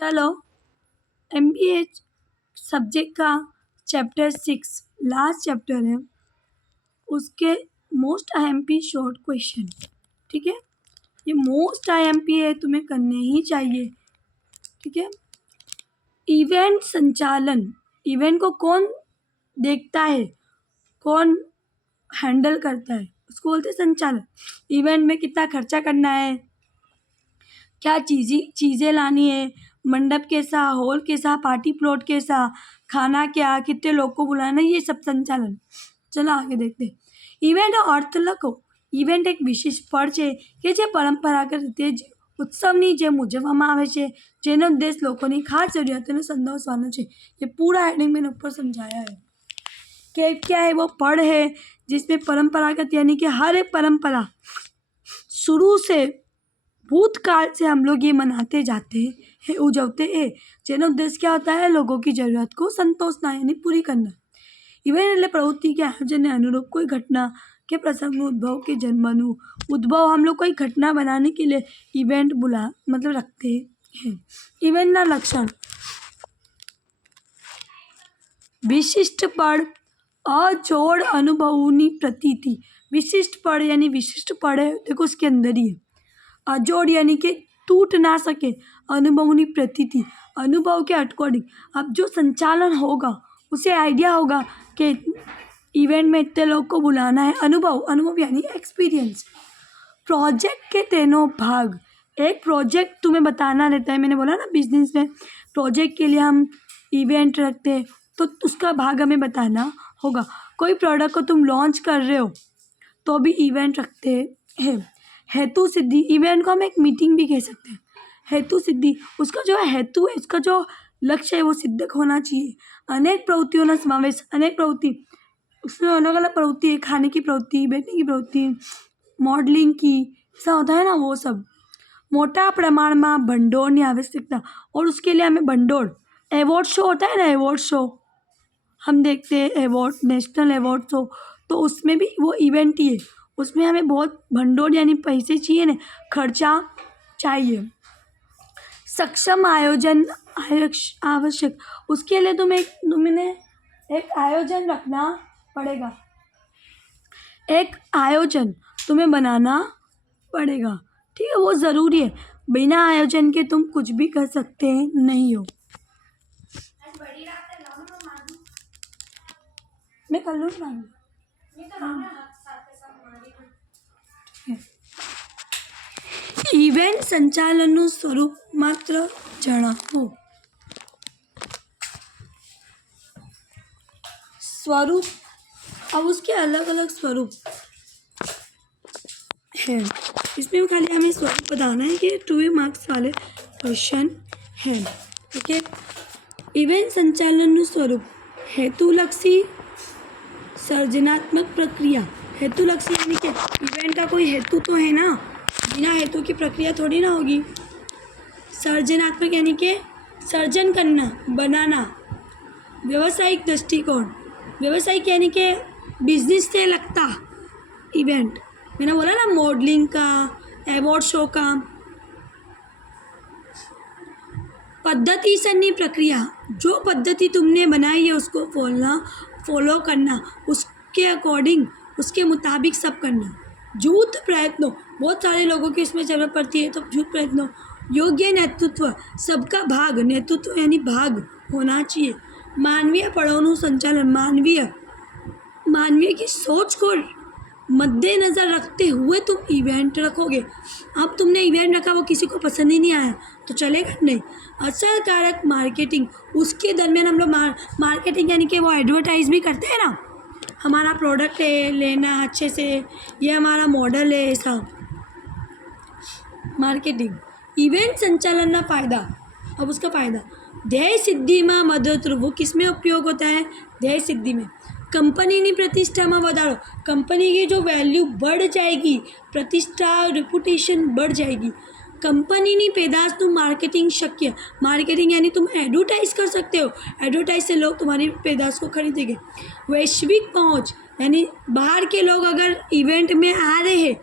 चलो MBA subject का chapter 6 last chapter है, उसके मोस्ट IMP शॉर्ट क्वेश्चन। ठीक है, ये मोस्ट IMP है, तुम्हें करने ही चाहिए। ठीक है, इवेंट संचालन, इवेंट को कौन देखता है, कौन हैंडल करता है, उसको बोलते हैं संचालन। इवेंट में कितना खर्चा करना है, क्या चीज़ें लानी है, मंडप कैसा, हॉल कैसा, पार्टी प्लॉट कैसा, खाना क्या, कितने लोग को बुलाना, ये सब संचालन। चलो आगे देखते हैं। इवेंट अर्थ लखो, इवेंट एक વિશેષ પળ છે કે જે પરંપરાગત રીતે ઉત્સવની જેમ ઉજવવામાં આવે છે, જેનો ઉદ્દેશ લોકોની ખાસ જરૂરિયાતોને સંતોષવાનો છે। ये पूरा हेडिंग मैंने ऊपर समझाया है कि क्या है, वो पढ़ है जिसमें परंपरागत यानी कि हर एक परंपरा शुरू से भूतकाल से हम लोग ये मनाते जाते हैं, उजवते हैं, જેનો ઉદ્દેશ क्या होता है, लोगों की ज़रूरत को संतोषना यानी पूरी करना। इवेंट એટલે પ્રવૃત્તિ કે આયોજનને અનુરૂપ कोई घटना के प्रसंग उद्भव के जन्मनु उद्भव हम लोग कोई घटना बनाने के लिए इवेंट मतलब रखते हैं। इवेंट ना लक्षण विशिष्ट पड़ अजोड़ अनुभवों प्रतीति। विशिष्ट पड़ यानी विशिष्ट पड़ है, देखो उसके अंदर ही है। अजोड़ यानी कि टूट ना सके, अनुभवों प्रतीति अनुभव के अकॉर्डिंग। अब जो संचालन होगा उसे आइडिया होगा कि इवेंट में इतने लोग को बुलाना है। अनुभव यानी एक्सपीरियंस। प्रोजेक्ट के तीनों भाग, एक प्रोजेक्ट तुम्हें बताना रहता है। मैंने बोला ना बिजनेस में प्रोजेक्ट के लिए हम इवेंट रखते हैं, तो उसका भाग हमें बताना होगा। कोई प्रोडक्ट को तुम लॉन्च कर रहे हो तो भी इवेंट रखते हैं। हेतु सिद्धि, इवेंट को हम एक मीटिंग भी कह सकते हैं। हेतु सिद्धि, उसका जो हेतु है, उसका जो लक्ष्य है वो सिद्ध होना चाहिए। अनेक प्रवृत्तियों का समावेश, अनेक प्रवृत्ति, उसमें अलग अलग प्रवृत्ति है, खाने की प्रवृत्ति, बैठने की प्रवृत्ति, मॉडलिंग की, ऐसा होता है ना, वो सब। मोटा प्रमाण में भंडोर की आवश्यकता, और उसके लिए हमें भंडोर, अवार्ड शो होता है ना, अवार्ड शो हम देखते हैं, अवार्ड, नेशनल अवार्ड शो, तो उसमें भी वो इवेंट ही है। उसमें हमें बहुत भंडोर यानी पैसे चाहिए ना, खर्चा चाहिए। सक्षम आयोजन आवश्यक, उसके लिए तुम्हें एक आयोजन रखना पड़ेगा, एक आयोजन तुम्हें बनाना पड़ेगा। ठीक है, वो ज़रूरी है, बिना आयोजन के तुम कुछ भी कर सकते नहीं हो। मैं कर लूँ इवेंट संचालनનું સ્વરૂપ માત્ર જણાવો। स्वरूप, अब उसके अलग अलग स्वरूप है, इसमें खाली हमें स्वरूप बताना है कि 2 मार्क्स वाले क्वेश्चन हैं। ठीक है, इवेंट संचालनનું स्वरूप हेतुलक्षी सर्जनात्मक प्रक्रिया। हेतुलक्षी यानी कि इवेंट का कोई हेतु तो है ना, बिना हेतु की प्रक्रिया थोड़ी ना होगी। सर्जनात्मक यानी कि सर्जन करना, बनाना। व्यावसायिक दृष्टिकोण, व्यावसायिक यानी कि बिजनेस से लगता इवेंट। मैंने बोला ना मॉडलिंग का, अवार्ड शो का। पद्धति सन्नी प्रक्रिया, जो पद्धति तुमने बनाई है उसको फॉलो करना, उसके अकॉर्डिंग, उसके मुताबिक सब करना। झूठ प्रयत्नों, बहुत सारे लोगों की इसमें जरूरत पड़ती है, तो झूठ प्रयत्नों। योग्य नेतृत्व, सबका भाग, नेतृत्व यानी भाग होना चाहिए। मानवीय पड़ों संचालन, मानवीय की सोच को मद्देनज़र रखते हुए तुम इवेंट रखोगे। अब तुमने इवेंट रखा, वो किसी को पसंद ही नहीं आया तो चलेगा नहीं। असरकारक मार्केटिंग, उसके दरमियान हम लोग मार्केटिंग यानी कि वो एडवर्टाइज भी करते हैं ना, हमारा प्रोडक्ट है, लेना अच्छे से, ये हमारा मॉडल है, ऐसा मार्केटिंग। इवेंट संचालन का फ़ायदा, अब उसका फ़ायदा ध्येय सिद्धि में मदद, वो किस में उपयोग होता है, ध्येय सिद्धि में। कंपनी की प्रतिष्ठा में વધારો, कंपनी की जो वैल्यू बढ़ जाएगी, प्रतिष्ठा, रेपुटेशन बढ़ जाएगी। कंपनी की पैदाश तो मार्केटिंग शक्य, मार्केटिंग यानी तुम एडवर्टाइज कर सकते हो, एडवर्टाइज से लोग तुम्हारी पैदाश को खरीदेंगे। वैश्विक पहुंच यानी बाहर के लोग अगर इवेंट में आ रहे हैं,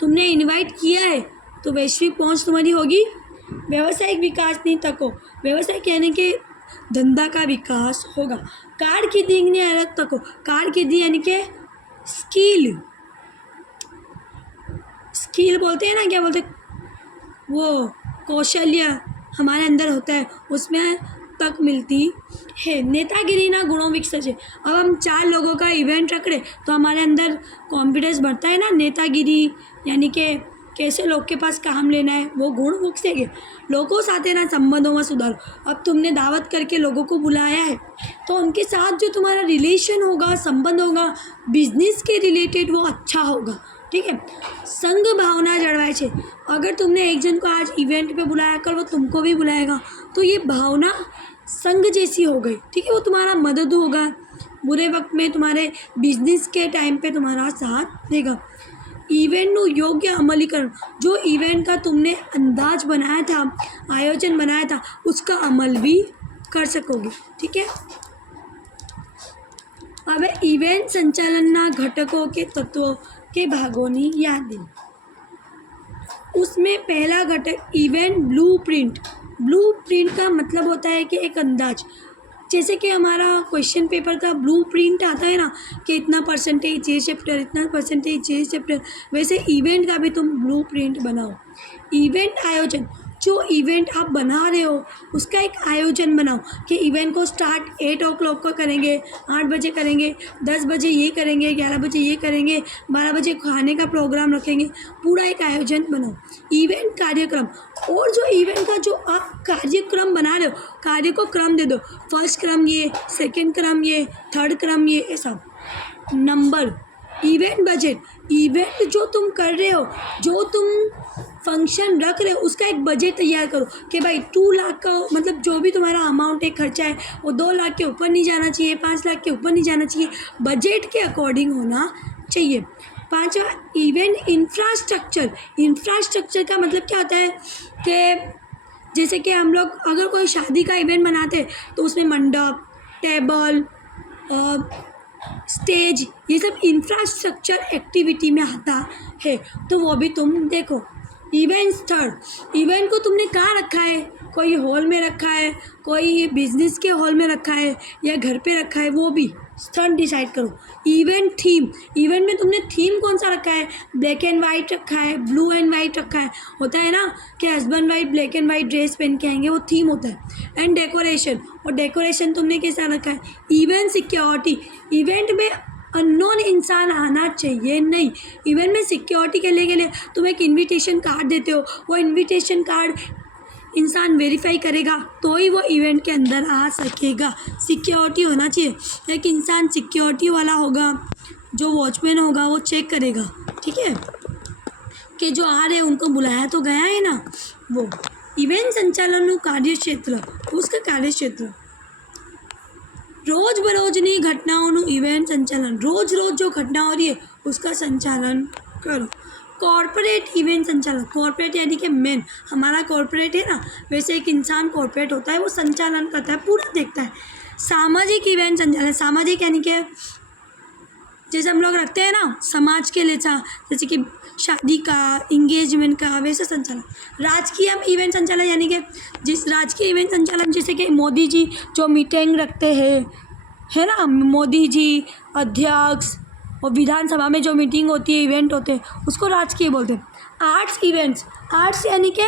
तुमने इनवाइट किया है, तो वैश्विक पहुंच तुम्हारी होगी व्यावसायिक विकासની તકો, વ્યવસાય यानी कि धंधा का विकास होगा। कारकिर्दीની अलग तको, कारकिर्दी यानी कि स्किल, स्किल बोलते हैं ना, क्या बोलते हैं, वो कौशल्य हमारे अंदर होता है, उसमें तक मिलती है। नेतागिरीના गुणों विकसित है। अब हम 4 लोगों का इवेंट रख रहे तो हमारे अंदर कॉन्फिडेंस बढ़ता है ना। नेतागिरी यानी कि कैसे लोग के पास काम लेना है, वो गुण विकसेंगे। लोगों સાથેના સંબંધોમાં સુધારો। अब तुमने दावत करके लोगों को बुलाया है तो उनके साथ जो तुम्हारा रिलेशन होगा, संबंध होगा, बिजनेस के रिलेटेड, वो अच्छा होगा। ठीक है। संघ भावना जड़वाए छे। अगर तुमने एक जन को आज इवेंट पे बुलाया, कल वो तुमको भी बुलाएगा, तो ये भावना संघ जैसी हो गई। ठीक है। वो तुम्हारा मदद होगा, बुरे वक्त में तुम्हारे बिजनेस के टाइम पे तुम्हारा साथ देगा। इवेंटનું યોગ્ય અમલીકરણ, जो इवेंट का तुमने अंदाज बनाया था, आयोजन बनाया था, उसका अमल भी कर सकोगे। ठीक है। अब इवेंट संचालनના घटकों के तत्वों के भागों ની યાદી। उसमें पहला घटक इवेंट ब्लूप्रिंट। ब्लूप्रिंट का मतलब होता है कि एक अंदाज, जैसे कि हमारा क्वेश्चन पेपर का ब्लूप्रिंट आता है ना, कि इतना परसेंटेज ये चैप्टर, इतना परसेंटेज ये चैप्टर, वैसे इवेंट का भी तुम ब्लूप्रिंट बनाओ। इवेंट आयोजन, जो इवेंट आप बना रहे हो उसका एक आयोजन बनाओ कि इवेंट को स्टार्ट 8 o'clock को करेंगे, 8 बजे करेंगे, 10 बजे ये करेंगे, 11 बजे ये करेंगे, 12 बजे खाने का प्रोग्राम रखेंगे। पूरा एक आयोजन बनाओ। इवेंट कार्यक्रम, और जो इवेंट का जो आप कार्यक्रम बना रहे हो, कार्य को क्रम दे दो, फर्स्ट क्रम ये, सेकंड क्रम ये, थर्ड क्रम ये, ऐसा। नंबर, इवेंट बजट, इवेंट जो तुम कर रहे हो, जो तुम फंक्शन रख रहे हो, उसका एक बजट तैयार करो कि भाई 2 लाख का, मतलब जो भी तुम्हारा अमाउंट है, खर्चा है, वो 2 लाख के ऊपर नहीं जाना चाहिए, 5 लाख के ऊपर नहीं जाना चाहिए, बजट के अकॉर्डिंग होना चाहिए। 5वां, इवेंट इंफ्रास्ट्रक्चर। इंफ्रास्ट्रक्चर का मतलब क्या होता है कि जैसे कि हम लोग अगर कोई शादी का इवेंट बनाते हैं तो उसमें मंडप, टेबल, स्टेज, ये सब इंफ्रास्ट्रक्चर एक्टिविटी में आता है, तो वो भी तुम देखो। इवेंट स्थल, इवेंट को तुमने कहाँ रखा है, कोई हॉल में रखा है, कोई बिजनेस के हॉल में रखा है, या घर पे रखा है, वो भी स्थल डिसाइड करो। इवेंट थीम, इवेंट में तुमने थीम कौन सा रखा है, ब्लैक एंड वाइट रखा है, ब्लू एंड वाइट रखा है, होता है ना कि husband wife black and white dress पहन के आएंगे, वो थीम होता है। एंड डेकोरेशन, और डेकोरेशन तुमने कैसा रखा है। इवेंट सिक्योरिटी, इवेंट में अननोन इंसान आना चाहिए नहीं। इवेंट में सिक्योरिटी के लिए तुम एक इनविटेशन कार्ड देते हो, वो इनविटेशन कार्ड इंसान वेरीफाई करेगा तो ही वो इवेंट के अंदर आ सकेगा। सिक्योरिटी होना चाहिए, एक इंसान सिक्योरिटी वाला होगा, जो वॉचमैन होगा वो चेक करेगा। ठीक है, कि जो आ रहे हैं उनको बुलाया तो गया है ना। वो इवेंट संचालन कार्यक्षेत्र, उसका कार्यक्षेत्र रोजबरोजनी घटनाओं इवेंट संचालन, रोज रोज जो घटना हो रही है उसका संचालन करो। कॉर्पोरेट इवेंट संचालन, कॉर्पोरेट यानी कि मेन, हमारा कॉर्पोरेट है ना, वैसे एक इंसान कॉर्पोरेट होता है, वो संचालन करता है, पूरा देखता है। सामाजिक इवेंट संचालन, सामाजिक यानी कि जैसे हम लोग रखते हैं ना समाज के लिए, जैसे कि शादी का, इंगेजमेंट का, वैसे संचालन। राजकीय इवेंट संचालन यानी कि जिस राजकीय इवेंट संचालन, जैसे कि मोदी जी जो मीटिंग रखते हैं, है ना, मोदी जी अध्यक्ष, और विधानसभा में जो मीटिंग होती है, इवेंट होते हैं, उसको राजकीय बोलते हैं। आर्ट्स इवेंट्स, आर्ट्स यानी कि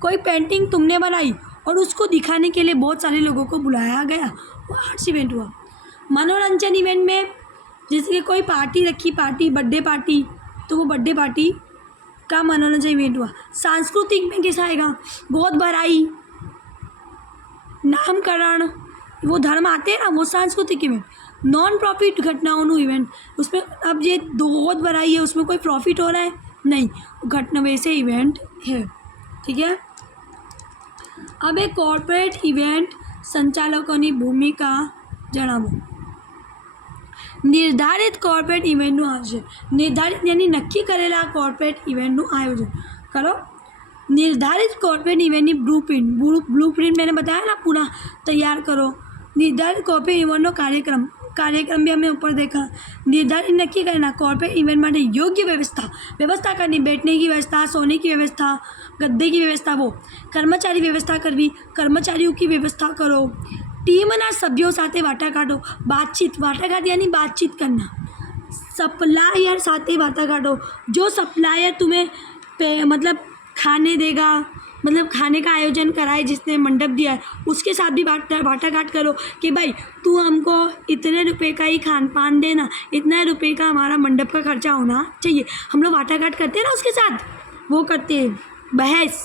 कोई पेंटिंग तुमने बनाई और उसको दिखाने के लिए बहुत सारे लोगों को बुलाया गया, वो आर्ट्स इवेंट हुआ। मनोरंजन इवेंट में जैसे कि कोई पार्टी रखी, पार्टी, बर्थडे पार्टी, तो वो बर्थडे पार्टी का मनोरंजन इवेंट हुआ। सांस्कृतिक में कैसा आएगा, गोद भराई, नामकरण, वो धर्म आते हैं ना, वो सांस्कृतिक इवेंट। नॉन प्रॉफिट घटनाओं इवेंट, उसमें अब ये गोद भराई है, उसमें कोई प्रॉफिट हो रहा है नहीं, घटना वैसे इवेंट है। ठीक है। अब एक कॉर्पोरेट इवेंट संचालकों की भूमिका जणावो। निर्धारित कॉर्पोरेट इवेंटનું આયોજન, निर्धारित यानी नक्की करेला कॉर्पोरेट इवेंटનું आयोजन करो। निर्धारित कॉर्पोरेट इवेंटની ब्लूप्रिंट मैंने बताया ना, पूरा तैयार करो। निर्धारित कॉर्पोरेट इवेंटનો कार्यक्रम, कार्यक्रम भी हमने ऊपर देखा। निर्धारित नक्की करना, कॉर्पोरेट इवेंट માટે યોગ્ય વ્યવસ્થા કરવી, बैठने की व्यवस्था, सोने की व्यवस्था, गद्दे की व्यवस्था, वो કર્મચારી વ્યવસ્થા કરવી, કર્મચારીઓ की व्यवस्था करो। ટીમના સભ્યો સાથે વાટાઘાટો, વાટાઘાટ यानी बातचीत करना। सप्लायर साथे वाटाघाटो, जो सप्लायर तुम्हें मतलब खाने देगा, मतलब खाने का आयोजन कराए जिसने मंडप दिया है, उसके साथ भी वाटाघाट करो कि भाई तू हमको इतने रुपए का ही खान पान देना, इतने रुपए का हमारा मंडप का खर्चा होना चाहिए। हम लोग वाटाघाट करते हैं ना उसके साथ, वो करते हैं बहस।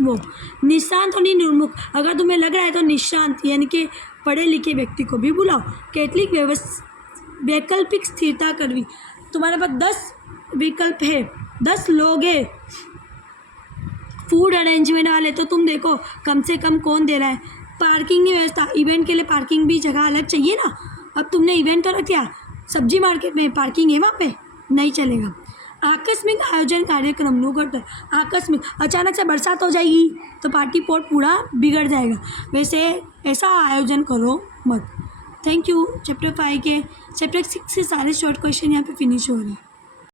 वो निशांत और निर्मुख, अगर तुम्हें लग रहा है तो निशांत यानी कि पढ़े लिखे व्यक्ति को भी बुलाओ। કેટલીક वैकल्पिक स्थिरता करवी, तुम्हारे पास 10 विकल्प है, 10 लोग हैं फूड अरेंजमेंट वाले, तो तुम देखो कम से कम कौन दे रहा है। पार्किंग की व्यवस्था, इवेंट के लिए पार्किंग भी जगह अलग चाहिए ना। अब तुमने इवेंट तो रख दिया, सब्जी मार्केट में पार्किंग है वहाँ पे, नहीं चलेगा। आकस्मिक आयोजन कार्यक्रम करते, आकस्मिक अचानक से बरसात हो जाएगी तो पार्टी पोट पूरा बिगड़ जाएगा, वैसे ऐसा आयोजन करो मत। Thank you. चैप्टर 5 के चैप्टर 6 से सारे शॉर्ट क्वेश्चन यहाँ पे फिनिश हो रहे हैं।